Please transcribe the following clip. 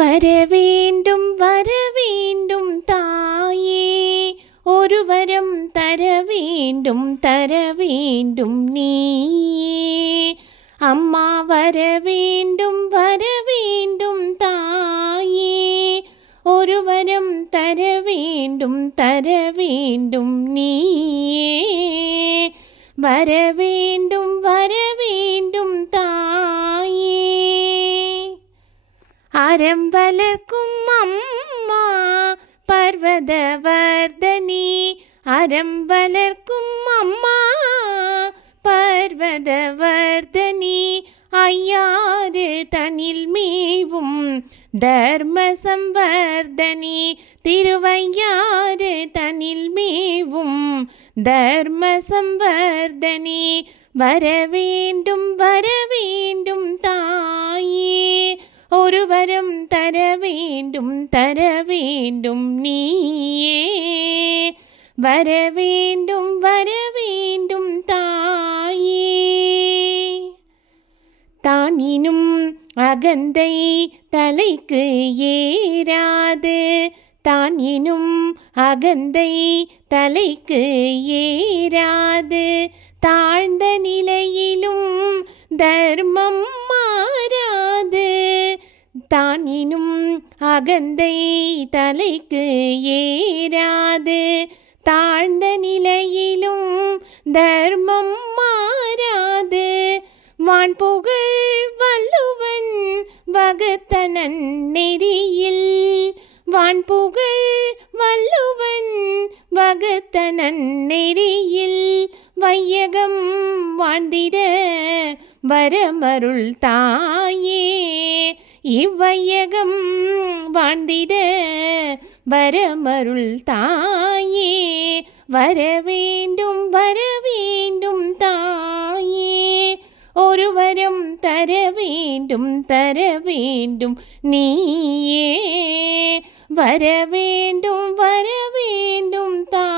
வரவேண்டும் வரவேண்டும் தாயே, ஒரு வரம் தரவேண்டும் தரவேண்டும் நீயே. அம்மா வரவேண்டும் வரவேண்டும் தாயே, ஒரு வரம் தரவேண்டும் தரவேண்டும் நீயே. வரவேண்டும் வரவேண்டும் தாயே. அறம் வளர்க்கும் அம்மா பர்வதவர்தனி, அறம் வளர்க்கும் அம்மா பர்வதவர்தனி. ஐயாறு தனில் மேவும் தர்ம சம்வர்தனி, திருவையாறு தனில் மேவும் தர்ம சம்வர்தனி. வரவேண்டும் வரவேண்டும் தாயே, ஒரு வரம் தரவேண்டும் தரவேண்டும் நீயே. வரவேண்டும் வரவேண்டும் தாயே. தானினும் அகந்தை தலைக்கு ஏறாது, தானினும் அகந்தை தலைக்கு ஏறாது. தாழ்ந்த நிலையிலும் தர்மம் மாறாது, தானினும் அகந்தை தலைக்கு ஏறாது. தாழ்ந்த நிலையிலும் தர்மம் மாறாது. வான்புகழ் வள்ளுவன் வகுத்த நன்னெறியில், வான்புகழ் வள்ளுவன் வகுத்த நன்னெறியில். வையகம் வாழ்ந்திட வரமருள் தாயே, இவ்வையகம் வாழ்ந்திட வரமருள் தாயே. வரவேண்டும் வரவேண்டும் தாயே, ஒரு வரம் தரவேண்டும் தரவேண்டும் நீயே. வரவேண்டும் வரவேண்டும் தாயே.